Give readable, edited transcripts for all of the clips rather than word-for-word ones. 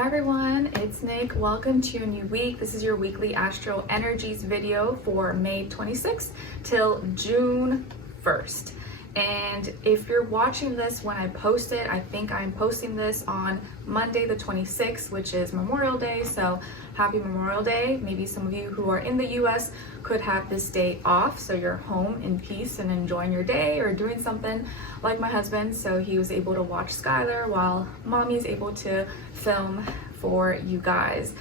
Hi everyone, it's Nick. Welcome to a new week. This is your weekly Astro Energies video for May 26th till June 1st. And if you're watching this when I post it, I think I'm posting this on Monday the 26th, which is Memorial Day. So happy Memorial Day. Maybe some of you who are in the US could have this day off, so you're home in peace and enjoying your day or doing something, like my husband. So he was able to watch Skylar while mommy's able to film for you guys.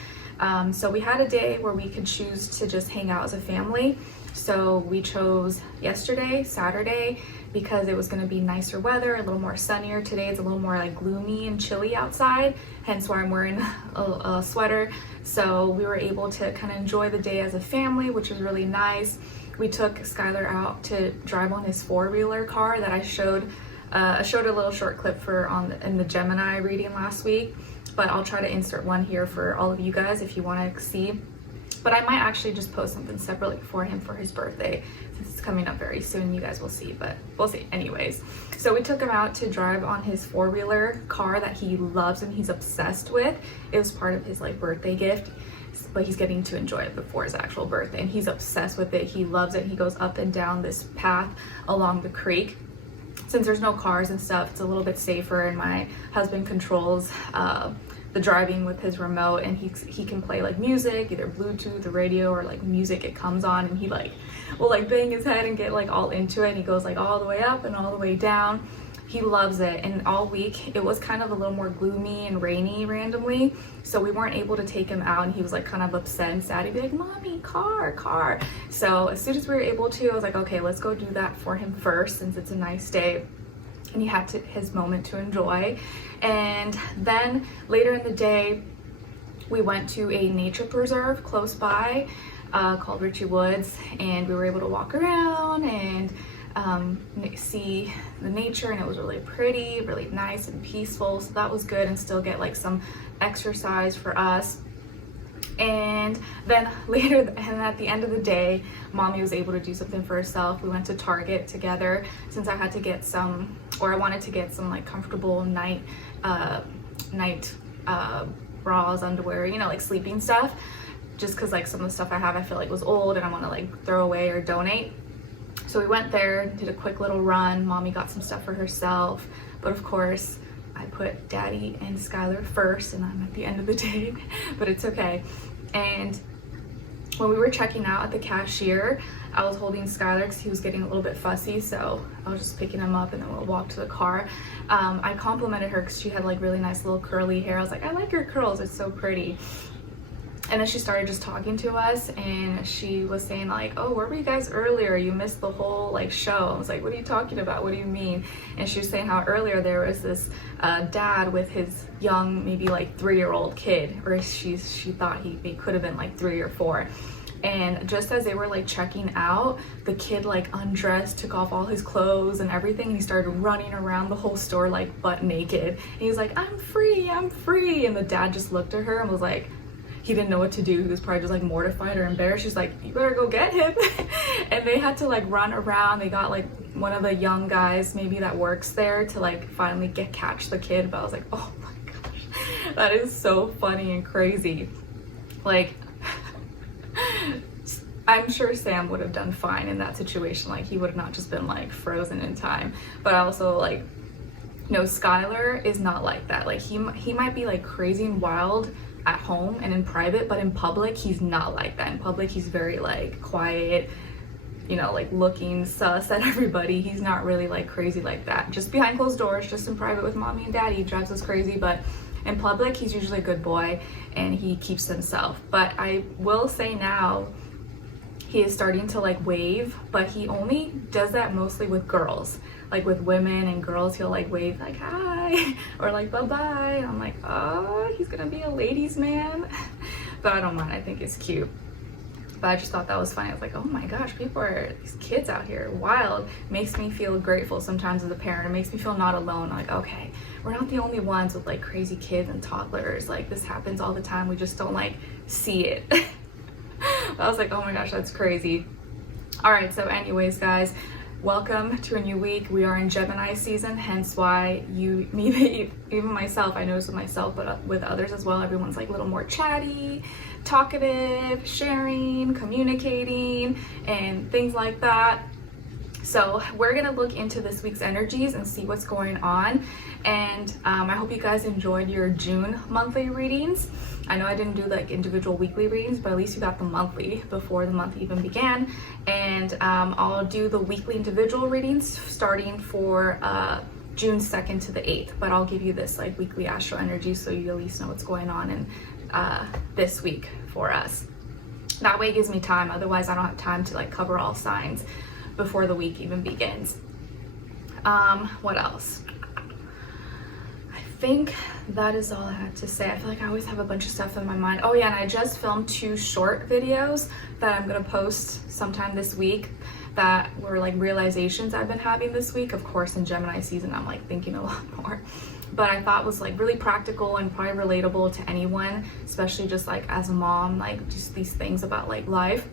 So we had a day where we could choose to just hang out as a family. So we chose yesterday, Saturday, because it was going to be nicer weather, a little more sunnier. Today it's a little more like gloomy and chilly outside, hence why I'm wearing a sweater. So we were able to kind of enjoy the day as a family, which was really nice. We took Skylar out to drive on his four-wheeler car that I showed a little short clip for in the Gemini reading last week, but I'll try to insert one here for all of you guys if you want to see. But I might actually just post something separately for him for his birthday, since it's coming up very soon. You guys will see, but we'll see. Anyways, so we took him out to drive on his four-wheeler car that he loves and he's obsessed with. It was part of his like birthday gift, but he's getting to enjoy it before his actual birthday, and he's obsessed with it. He loves it. He goes up and down this path along the creek. Since there's no cars and stuff, it's a little bit safer, and my husband controls the driving with his remote, and he can play like music, either Bluetooth, the radio, or like music it comes on, and he like will like bang his head and get like all into it, and he goes like all the way up and all the way down. He loves it. And all week it was kind of a little more gloomy and rainy randomly, so we weren't able to take him out, and he was like kind of upset and sad. He'd be like, "Mommy, car." So as soon as we were able to, I was like, okay, let's go do that for him first, since it's a nice day and he had his moment to enjoy. And then later in the day, we went to a nature preserve close by called Richie Woods, and we were able to walk around and see the nature, and it was really pretty, really nice and peaceful. So that was good, and still get like some exercise for us. And then later, and at the end of the day, mommy was able to do something for herself. We went to Target together, since I had to get I wanted to get some like comfortable night bras, underwear, you know, like sleeping stuff, just because like some of the stuff I have I feel like was old and I want to like throw away or donate. So we went there, did a quick little run. Mommy got some stuff for herself, but of course I put Daddy and Skylar first, and I'm at the end of the day, but it's okay. And when we were checking out at the cashier, I was holding Skylar because he was getting a little bit fussy, so I was just picking him up, and then we'll walk to the car. I complimented her because she had like really nice little curly hair. I was like, "I like your curls, it's so pretty." And then she started just talking to us, and she was saying like, "Oh, where were you guys earlier? You missed the whole like show." I was like, "What are you talking about? What do you mean?" And she was saying how earlier there was this dad with his young, maybe like 3-year-old kid, or she thought he could have been like 3 or 4. And just as they were like checking out, the kid like undressed, took off all his clothes and everything, and he started running around the whole store like butt naked. And he was like, I'm free. And the dad just looked at her and was like, he didn't know what to do. He was probably just like mortified or embarrassed. She's like, "You better go get him." And they had to like run around. They got like one of the young guys maybe that works there to like finally catch the kid. But I was like, oh my gosh, that is so funny and crazy. Like, I'm sure Sam would have done fine in that situation. Like, he would have not just been like frozen in time. But I also like, no, Skylar is not like that. Like he might be like crazy and wild at home and in private, but in public he's not like that. In public he's very like quiet, you know, like looking sus at everybody. He's not really like crazy like that. Just behind closed doors, just in private with mommy and daddy, he drives us crazy, but in public he's usually a good boy and he keeps himself. But I will say now he is starting to like wave, but he only does that mostly with girls. Like with women and girls, he'll like wave like hi or like bye-bye. I'm like, oh, he's gonna be a ladies man. But I don't mind, I think it's cute. But I just thought that was funny. I was like, oh my gosh, these kids out here wild. Makes me feel grateful sometimes as a parent. It makes me feel not alone. Like, okay, we're not the only ones with like crazy kids and toddlers. Like, this happens all the time. We just don't like see it. But I was like, oh my gosh, that's crazy. All right, so anyways, guys, welcome to a new week. We are in Gemini season, hence why maybe even myself, I noticed with myself, but with others as well, everyone's like a little more chatty, talkative, sharing, communicating, and things like that. So we're gonna look into this week's energies and see what's going on. And I hope you guys enjoyed your June monthly readings. I know I didn't do like individual weekly readings, but at least you got the monthly before the month even began. And I'll do the weekly individual readings starting for June 2nd to the 8th, but I'll give you this like weekly astral energy so you at least know what's going on in this week for us. That way it gives me time, otherwise I don't have time to like cover all signs before the week even begins. What else? I think that is all I had to say. I feel like I always have a bunch of stuff in my mind. Oh yeah, and I just filmed 2 short videos that I'm gonna post sometime this week that were like realizations I've been having this week. Of course, in Gemini season, I'm like thinking a lot more, but I thought was like really practical and probably relatable to anyone, especially just like as a mom, like just these things about like life.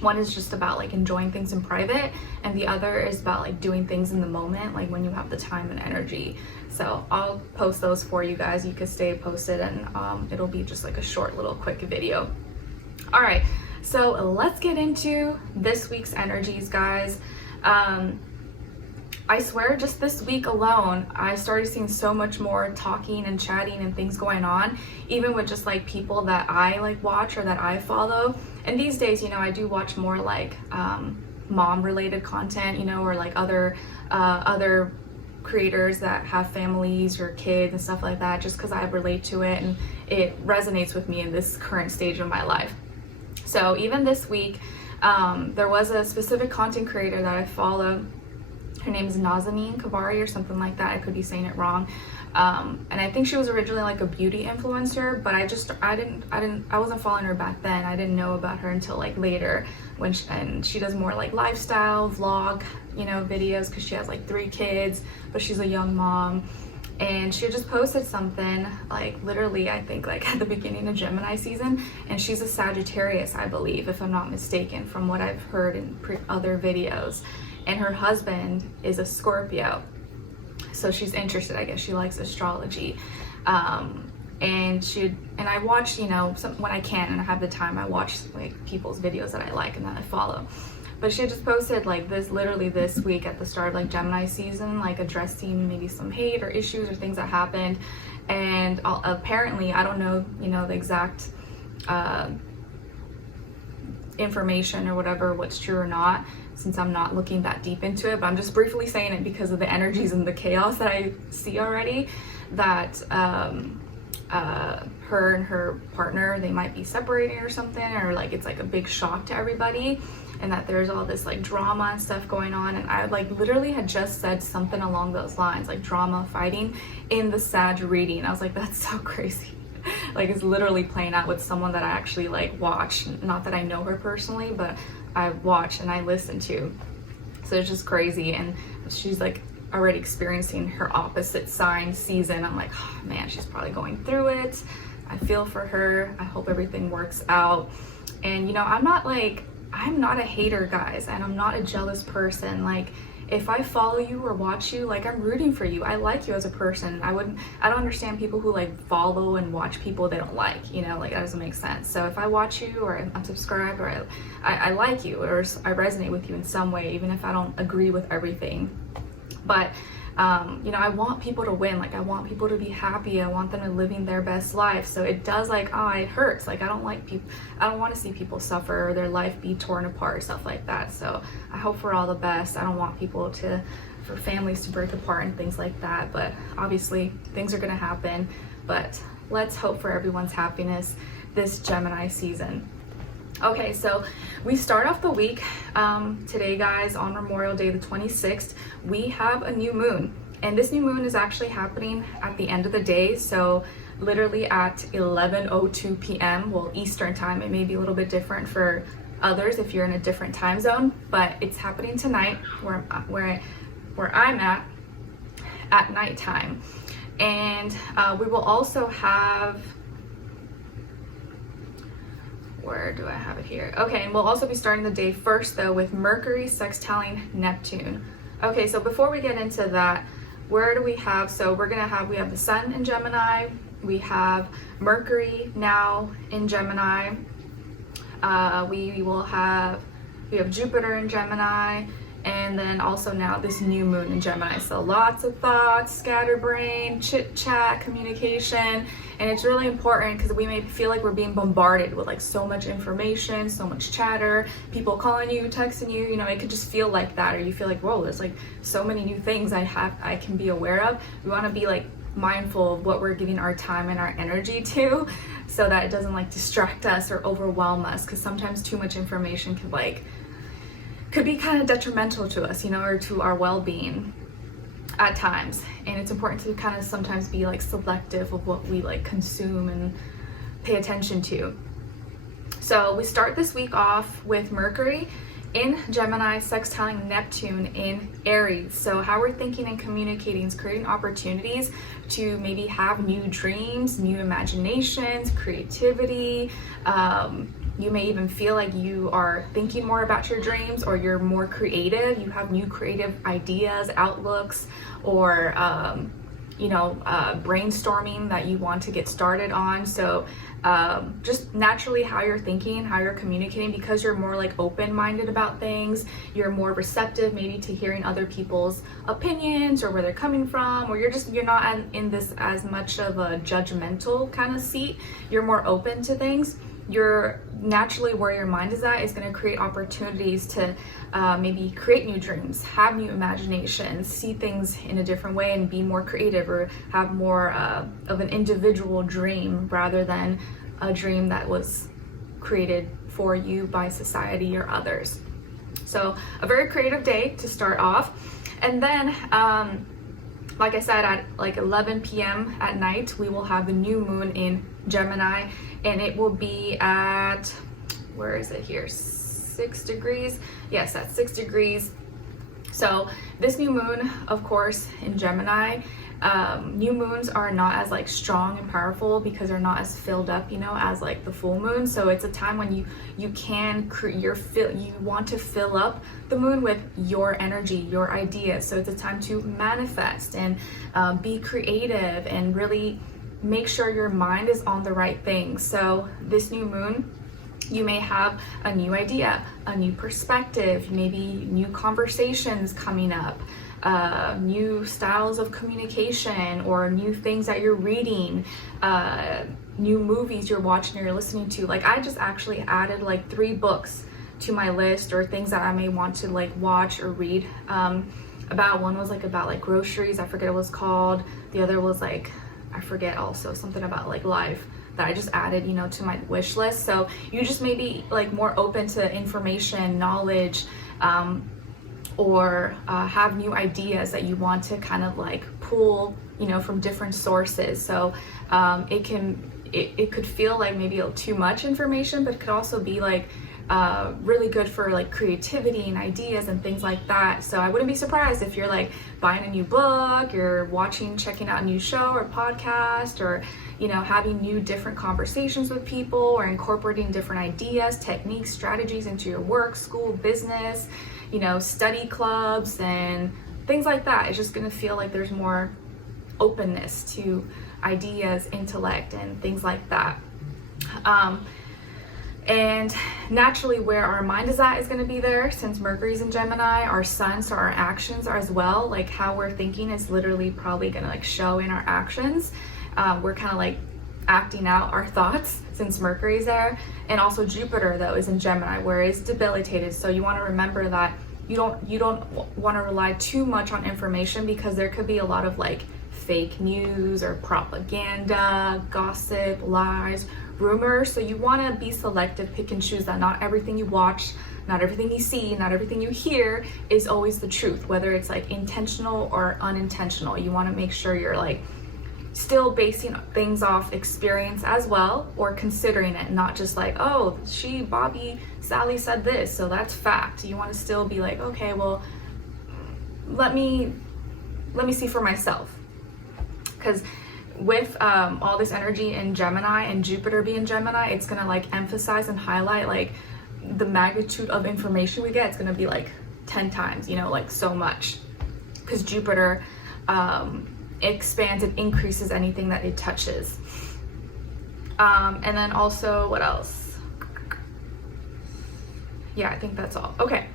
One is just about like enjoying things in private, and the other is about like doing things in the moment, like when you have the time and energy. So I'll post those for you guys. You can stay posted, and it'll be just like a short little quick video. All right, so let's get into this week's energies, guys. I swear just this week alone, I started seeing so much more talking and chatting and things going on, even with just like people that I like watch or that I follow. And these days, you know, I do watch more like mom related content, you know, or like other creators that have families or kids and stuff like that, just because I relate to it and it resonates with me in this current stage of my life. So even this week, there was a specific content creator that I follow. Her name is Nazanin Kavari or something like that. I could be saying it wrong. And I think she was originally like a beauty influencer, but I wasn't following her back then. I didn't know about her until like later when she does more like lifestyle vlog, you know, videos, because she has like 3 kids, but she's a young mom. And she just posted something like literally, I think like at the beginning of Gemini season, and she's a Sagittarius, I believe, if I'm not mistaken, from what I've heard in other videos. And her husband is a Scorpio, so she's interested. I guess she likes astrology, and I watch, you know, when I can and I have the time, I watch like people's videos that I like and that I follow. But she just posted like this literally this week at the start of like Gemini season, like addressing maybe some hate or issues or things that happened. And apparently, I don't know, you know, the exact information or whatever, what's true or not, since I'm not looking that deep into it, but I'm just briefly saying it because of the energies and the chaos that I see already, that her and her partner, they might be separating or something, or like it's like a big shock to everybody, and that there's all this like drama and stuff going on. And I like literally had just said something along those lines, like drama, fighting, in the Sag reading. I was like, that's so crazy. Like it's literally playing out with someone that I actually like watch, not that I know her personally, but I watch and I listen to. So it's just crazy. And she's like already experiencing her opposite sign season. I'm like, oh man, she's probably going through it. I feel for her. I hope everything works out. And you know, I'm not a hater, guys, and I'm not a jealous person. Like if I follow you or watch you, like I'm rooting for you. I like you as a person. I don't understand people who like follow and watch people they don't like, you know, like that doesn't make sense. So if I watch you or I'm subscribed or I like you or I resonate with you in some way, even if I don't agree with everything. But you know, I want people to win. Like I want people to be happy. I want them to living their best life. So it does like, oh, it hurts. Like I don't like people. I don't want to see people suffer or their life be torn apart, stuff like that. So I hope for all the best. I don't want people for families to break apart and things like that. But obviously things are going to happen. But let's hope for everyone's happiness this Gemini season. Okay, so we start off the week today, guys, on Memorial Day, the 26th. We have a new moon, and this new moon is actually happening at the end of the day. So literally at 11:02 p.m. well, Eastern time. It may be a little bit different for others if you're in a different time zone, but it's happening tonight where I'm at nighttime. And we will also have where do I have it here? Okay, and we'll also be starting the day first though with Mercury sextiling Neptune. Okay, so before we get into that, where do we have, so we have the Sun in Gemini, we have Mercury now in Gemini, we have Jupiter in Gemini, and then also now this new moon in Gemini. So lots of thoughts, scatterbrain, chit chat, communication, and it's really important because we may feel like we're being bombarded with like so much information, so much chatter, people calling you, texting you, you know, it could just feel like that, or you feel like, whoa, there's like so many new things I can be aware of. We want to be like mindful of what we're giving our time and our energy to, so that it doesn't like distract us or overwhelm us, because sometimes too much information could be kind of detrimental to us, you know, or to our well-being at times. And it's important to kind of sometimes be like selective of what we like consume and pay attention to. So we start this week off with Mercury in Gemini sextiling Neptune in Aries. So how we're thinking and communicating is creating opportunities to maybe have new dreams, new imaginations, creativity. You may even feel like you are thinking more about your dreams, or you're more creative. You have new creative ideas, outlooks, or brainstorming that you want to get started on. So just naturally how you're thinking, how you're communicating, because you're more like open-minded about things, you're more receptive maybe to hearing other people's opinions or where they're coming from, or you're not in this as much of a judgmental kind of seat. You're more open to things. You're naturally where your mind is at is going to create opportunities to maybe create new dreams, have new imaginations, see things in a different way, and be more creative, or have more of an individual dream rather than a dream that was created for you by society or others. So a very creative day to start off. And then like I said, at like 11 p.m. at night, we will have the new moon in Gemini, and it will be at, where is it here? 6 degrees. Yes, at 6 degrees. So this new moon, of course, in Gemini, new moons are not as like strong and powerful because they're not as filled up, you know, as like the full moon. So it's a time when you want to fill up the moon with your energy, your ideas. So it's a time to manifest and be creative and really make sure your mind is on the right things. So this new moon, you may have a new idea, a new perspective, maybe new conversations coming up, new styles of communication, or new things that you're reading, new movies you're watching or you're listening to. Like I just actually added like 3 books to my list, or things that I may want to like watch or read. One was like about like groceries, I forget what it was called. The other was like, I forget, also something about like life, that I just added, you know, to my wish list. So you just may be like more open to information, knowledge, or have new ideas that you want to kind of like pull, you know, from different sources. So it could feel like maybe too much information, but it could also be like really good for like creativity and ideas and things like that. So I wouldn't be surprised if you're like buying a new book, you're checking out a new show or podcast, or, you know, having new different conversations with people, or incorporating different ideas, techniques, strategies into your work, school, business, you know, study clubs and things like that. It's just going to feel like there's more openness to ideas, intellect, and things like that. And naturally where our mind is at is going to be there, since Mercury's in Gemini, our sun, so our actions are as well. Like how we're thinking is literally probably going to like show in our actions. We're kind of like acting out our thoughts since Mercury's there. And also Jupiter though is in Gemini, where it's debilitated. So you want to remember that you don't want to rely too much on information, because there could be a lot of like fake news or propaganda, gossip, lies, rumors. So you want to be selective, pick and choose, that not everything you watch, not everything you see, not everything you hear is always the truth, whether it's like intentional or unintentional. You want to make sure you're like still basing things off experience as well, or considering it, not just like, oh, Bobby, Sally said this, so that's fact. You want to still be like, okay, well, let me see for myself. Because with all this energy in Gemini and Jupiter being Gemini, it's gonna like emphasize and highlight like the magnitude of information we get. It's gonna be like 10 times, you know, like so much, because Jupiter expands and increases anything that it touches. And then also, what else? Yeah, I think that's all. Okay.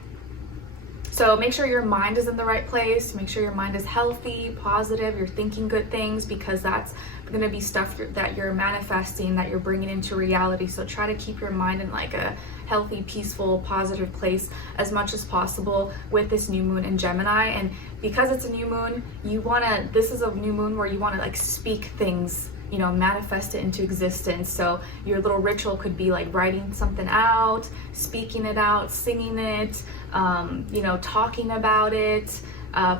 So make sure your mind is in the right place. Make sure your mind is healthy, positive, you're thinking good things, because that's going to be stuff that you're manifesting, that you're bringing into reality. So try to keep your mind in like a healthy, peaceful, positive place as much as possible with this new moon in Gemini. And because it's a new moon, this is a new moon where you want to like speak things, you know, manifest it into existence. So your little ritual could be like writing something out, speaking it out, singing it, you know, talking about it,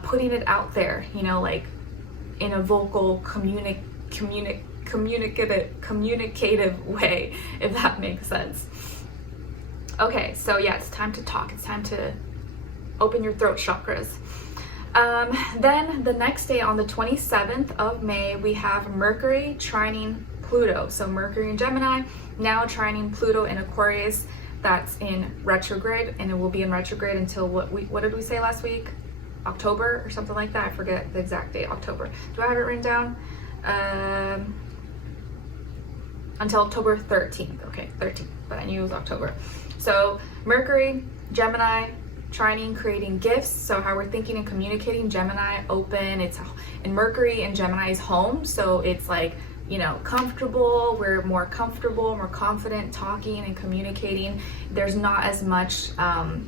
putting it out there, you know, like in a vocal, communicative way, if that makes sense. Okay, so yeah, it's time to talk. It's time to open your throat chakras. Then the next day, on the 27th of May, we have Mercury trining Pluto. So Mercury in Gemini, now trining Pluto in Aquarius. That's in retrograde, and it will be in retrograde until what did we say last week? October or something like that. I forget the exact date. October. Do I have it written down? Until October 13th. Okay, 13th, but I knew it was October. So Mercury, Gemini, trining, creating gifts. So how we're thinking and communicating, Gemini, open. And Mercury in Gemini is home. So it's like, you know, comfortable. We're more comfortable, more confident talking and communicating. There's not as much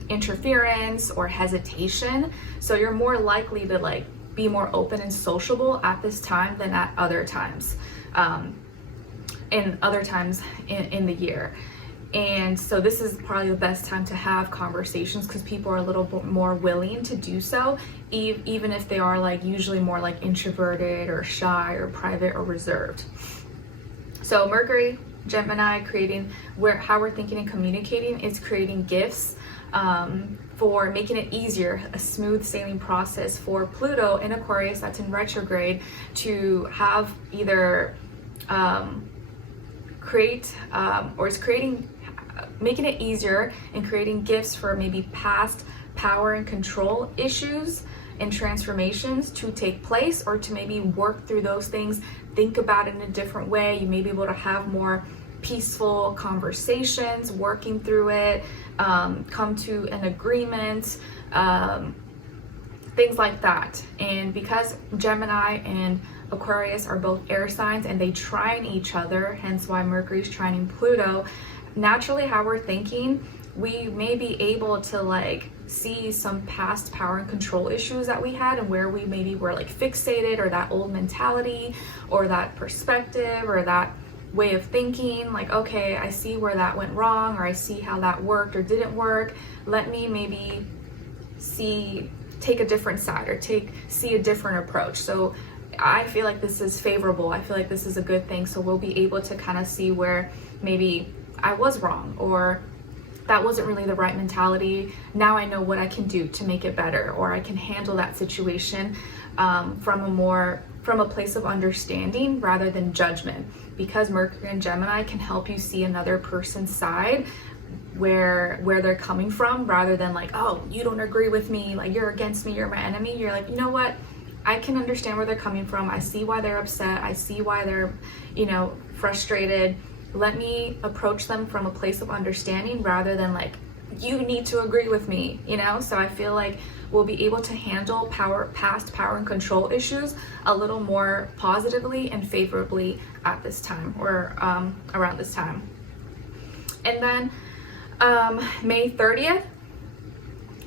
interference or hesitation. So you're more likely to like be more open and sociable at this time than at other times, in the year. And so this is probably the best time to have conversations, because people are a little bit more willing to do so, even if they are like usually more like introverted or shy or private or reserved. So Mercury, Gemini, creating how we're thinking and communicating is creating gifts, for making it easier, a smooth sailing process for Pluto in Aquarius, that's in retrograde, to have either making it easier and creating gifts for maybe past power and control issues and transformations to take place, or to maybe work through those things, think about it in a different way. You may be able to have more peaceful conversations, working through it, come to an agreement, things like that. And because Gemini and Aquarius are both air signs and they trine each other, hence why Mercury's trining Pluto, naturally how we're thinking, we may be able to like see some past power and control issues that we had, and where we maybe were like fixated, or that old mentality or that perspective or that way of thinking, like, okay, I see where that went wrong, or I see how that worked or didn't work. Let me maybe take a different side, or see a different approach. So I feel like this is favorable. I feel like this is a good thing. So we'll be able to kind of see where maybe I was wrong, or that wasn't really the right mentality. Now I know what I can do to make it better, or I can handle that situation from a place of understanding rather than judgment. Because Mercury and Gemini can help you see another person's side, where they're coming from, rather than like, oh, you don't agree with me, like you're against me, you're my enemy. You're like, you know what? I can understand where they're coming from. I see why they're upset. I see why they're, you know, frustrated. Let me approach them from a place of understanding, rather than like, you need to agree with me, you know? So I feel like we'll be able to handle past power and control issues a little more positively and favorably at this time, or around this time. And then May 30th,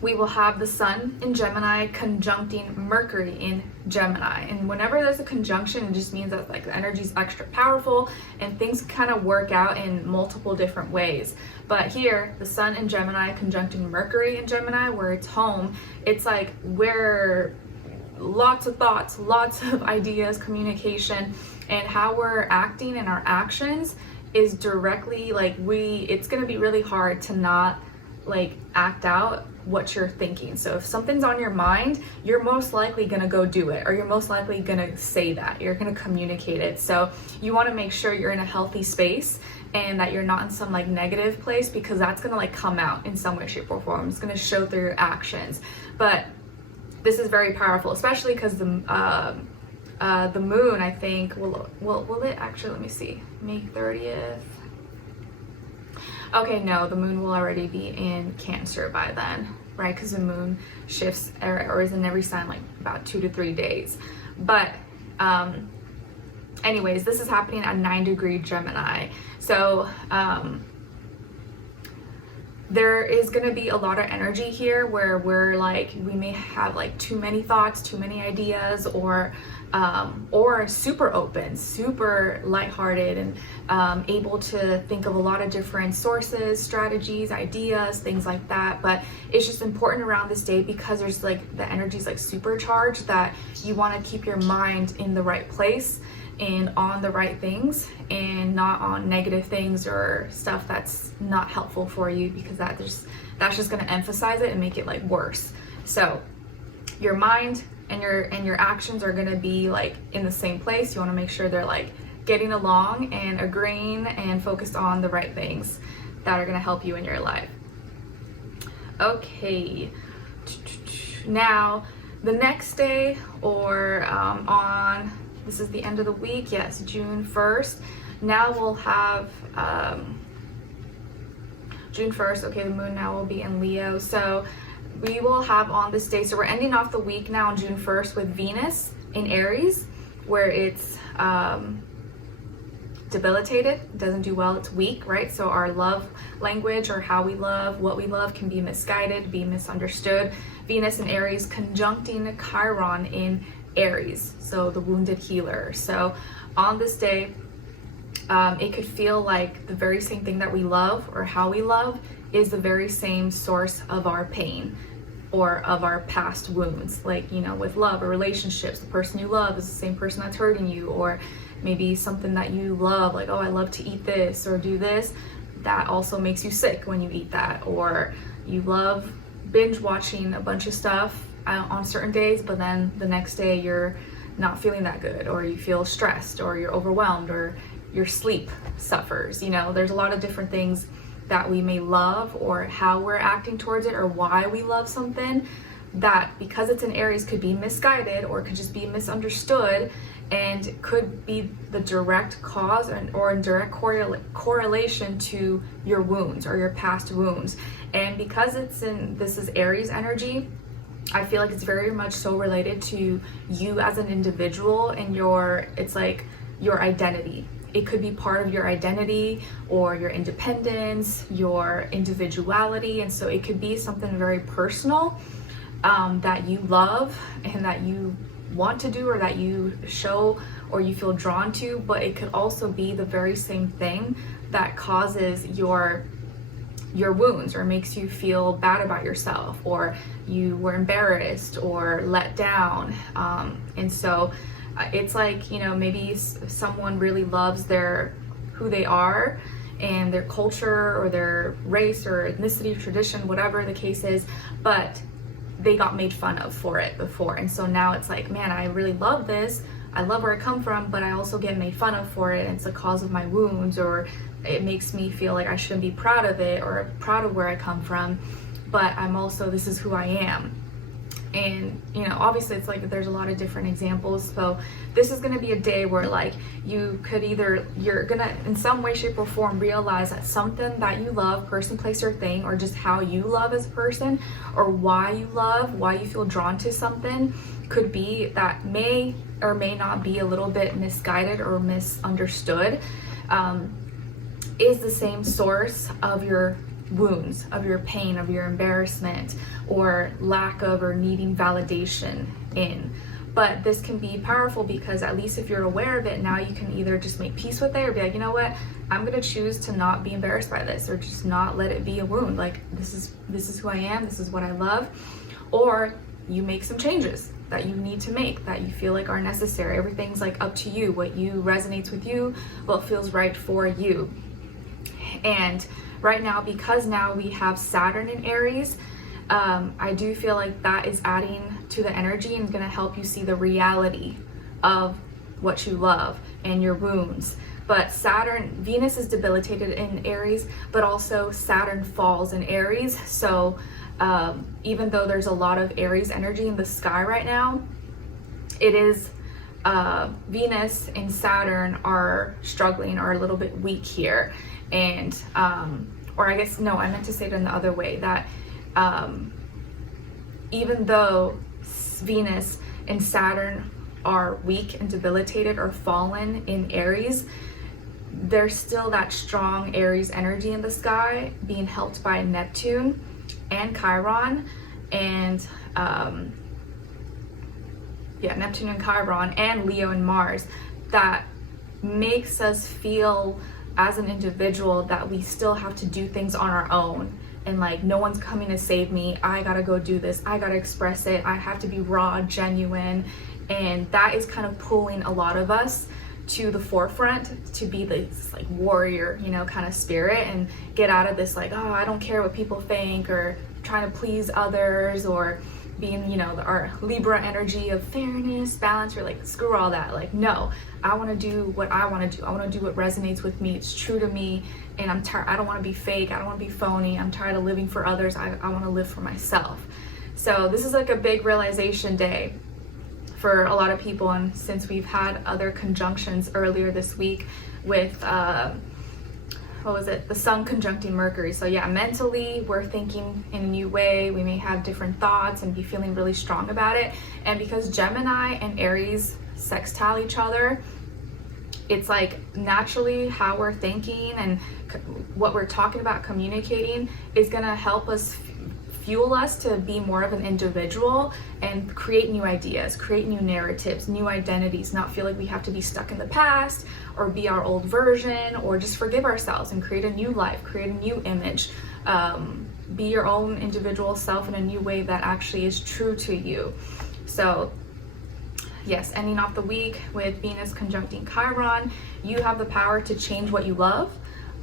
we will have the Sun in Gemini conjuncting Mercury in Gemini. And whenever there's a conjunction, it just means that like the energy is extra powerful and things kind of work out in multiple different ways. But here, the Sun in Gemini conjuncting Mercury in Gemini, where it's home, it's like where lots of thoughts, lots of ideas, communication, and how we're acting and our actions is directly like it's going to be really hard to not like act out what you're thinking. So if something's on your mind, you're most likely gonna go do it, or you're most likely gonna say that, you're gonna communicate it. So you wanna make sure you're in a healthy space and that you're not in some like negative place, because that's gonna like come out in some way, shape, or form. It's gonna show through your actions. But this is very powerful, especially because the moon, I think, will it actually, let me see, May 30th. Okay, no, the moon will already be in Cancer by then, right? Because the moon shifts or is in every sign like about 2 to 3 days. But anyways, this is happening at 9-degree Gemini. So there is going to be a lot of energy here where we're like, we may have like too many thoughts, too many ideas, or super open, super lighthearted, and able to think of a lot of different sources, strategies, ideas, things like that. But it's just important around this day, because there's like the energy is like supercharged, that you want to keep your mind in the right place and on the right things, and not on negative things or stuff that's not helpful for you, because that's just going to emphasize it and make it like worse. So your mind and your actions are going to be like in the same place. You want to make sure they're like getting along and agreeing and focused on the right things that are going to help you in your life. Okay, now the next day, or on, this is the end of the week, yes, June 1st. Now we'll have June 1st, okay, the moon now will be in Leo. So we will have on this day, so we're ending off the week now on June 1st with Venus in Aries, where it's debilitated, doesn't do well, it's weak, right? So our love language, or how we love, what we love, can be misguided, be misunderstood. Venus in Aries conjuncting Chiron in Aries, so the wounded healer. So on this day, it could feel like the very same thing that we love, or how we love, is the very same source of our pain or of our past wounds. Like, you know, with love or relationships, the person you love is the same person that's hurting you, or maybe something that you love, like, oh, I love to eat this or do this, that also makes you sick when you eat that. Or you love binge watching a bunch of stuff on certain days, but then the next day you're not feeling that good, or you feel stressed, or you're overwhelmed, or your sleep suffers. You know, there's a lot of different things that we may love, or how we're acting towards it, or why we love something, that because it's in Aries could be misguided, or could just be misunderstood, and could be the direct cause or in direct correlation to your wounds or your past wounds. And because this is Aries energy, I feel like it's very much so related to you as an individual and it's like your identity. It could be part of your identity, or your independence, your individuality. And so it could be something very personal that you love and that you want to do, or that you show, or you feel drawn to. But it could also be the very same thing that causes your wounds, or makes you feel bad about yourself, or you were embarrassed or let down. And so it's like, you know, maybe someone really loves who they are and their culture, or their race or ethnicity, tradition, whatever the case is, but they got made fun of for it before. And so now it's like, man, I really love this, I love where I come from, but I also get made fun of for it, and it's the cause of my wounds, or it makes me feel like I shouldn't be proud of it, or proud of where I come from, but I'm also, this is who I am. And, you know, obviously it's like there's a lot of different examples. So this is going to be a day where like you could you're going to in some way, shape, or form realize that something that you love, person, place, or thing, or just how you love as a person, or why you love, why you feel drawn to something, could be that may or may not be a little bit misguided or misunderstood, is the same source of your wounds, of your pain, of your embarrassment, or lack of, or needing validation in. But this can be powerful, because at least if you're aware of it, now you can either just make peace with it, or be like, you know what, I'm gonna choose to not be embarrassed by this, or just not let it be a wound. Like, this is who I am, this is what I love. Or you make some changes that you need to make, that you feel like are necessary. Everything's like up to you, what resonates with you, what feels right for you. And right now, because now we have Saturn in Aries, I do feel like that is adding to the energy and going to help you see the reality of what you love and your wounds. But Venus is debilitated in Aries, but also Saturn falls in Aries. So even though there's a lot of Aries energy in the sky right now, it is Venus and Saturn are struggling, are a little bit weak here. And, or I guess, no, I meant to say it in the other way, that even though Venus and Saturn are weak and debilitated or fallen in Aries, there's still that strong Aries energy in the sky being helped by Neptune and Chiron and Neptune and Chiron and Leo and Mars, that makes us feel as an individual that we still have to do things on our own, and like no one's coming to save me. I gotta go do this, I gotta express it, I have to be raw, genuine. And that is kind of pulling a lot of us to the forefront to be this like warrior, you know, kind of spirit, and get out of this like, oh, I don't care what people think, or trying to please others, or being, you know, our Libra energy of fairness, balance. We're like, screw all that. Like, no, I want to do what I want to do. I want to do what resonates with me. It's true to me. And I'm tired. I don't want to be fake. I don't want to be phony. I'm tired of living for others. I want to live for myself. So this is like a big realization day for a lot of people. And since we've had other conjunctions earlier this week with, the sun conjuncting Mercury. So yeah, mentally we're thinking in a new way. We may have different thoughts and be feeling really strong about it. And because Gemini and Aries sextile each other, it's like naturally how we're thinking and what we're talking about, communicating, is gonna help us fuel us to be more of an individual and create new ideas, create new narratives, new identities, not feel like we have to be stuck in the past or be our old version, or just forgive ourselves and create a new life, create a new image, be your own individual self in a new way that actually is true to you. So yes, ending off the week with Venus conjuncting Chiron, you have the power to change what you love,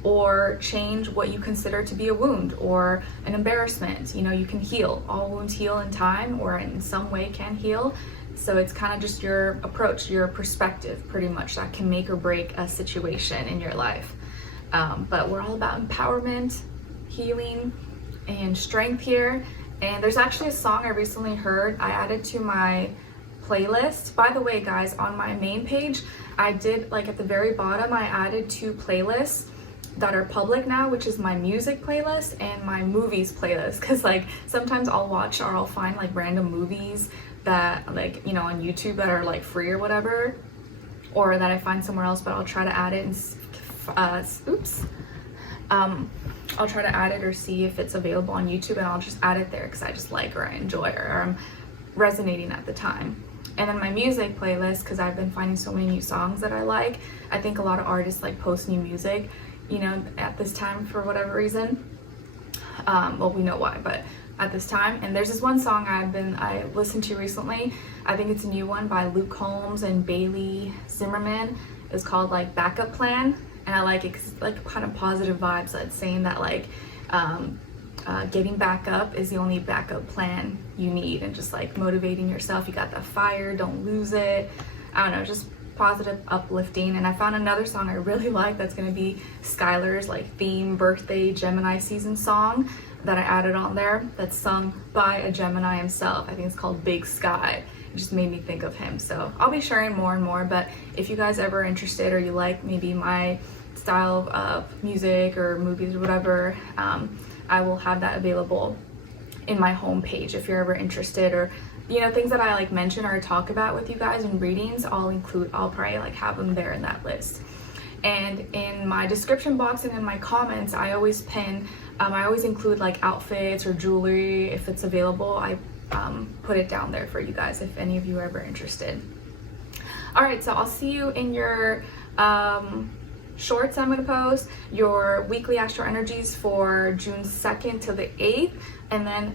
or change what you consider to be a wound or an embarrassment. You know, you can heal. All wounds heal in time, or in some way can heal. So it's kind of just your approach, your perspective, pretty much, that can make or break a situation in your life. But we're all about empowerment, healing, and strength here. And there's actually a song I recently heard, I added to my playlist. By the way, guys, on my main page, I did, like at the very bottom, I added 2 playlists that are public now, which is my music playlist and my movies playlist. Because like sometimes I'll watch, or I'll find like random movies that, like, you know, on YouTube that are like free or whatever, or that I find somewhere else, but I'll try to add it and I'll try to add it or see if it's available on YouTube, and I'll just add it there because I just like, or I enjoy, or I'm resonating at the time. And then my music playlist, because I've been finding so many new songs that I like. I think a lot of artists like post new music, you know, at this time for whatever reason. Well, we know why, but at this time. And there's this one song I listened to recently. I think it's a new one by Luke Combs and Bailey Zimmerman. It's called like Backup Plan, and I like it because it's like kind of positive vibes. So it's saying that like getting back up is the only backup plan you need, and just like motivating yourself. You got that fire, don't lose it. I don't know, just positive, uplifting. And I found another song I really like that's going to be Skylar's like theme birthday Gemini season song that I added on there, that's sung by a Gemini himself. I think it's called Big Sky. It just made me think of him. So I'll be sharing more and more, but if you guys ever interested, or you like maybe my style of music or movies or whatever, I will have that available in my homepage if you're ever interested, or you know, things that I like mention or talk about with you guys in readings, I'll probably like have them there in that list. And in my description box and in my comments, I always include like outfits or jewelry if it's available. I put it down there for you guys if any of you are ever interested. All right, so I'll see you in your shorts I'm going to post, your weekly astro energies for June 2nd to the 8th, and then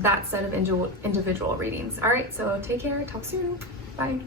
that set of individual readings. All right, so take care, talk soon, bye.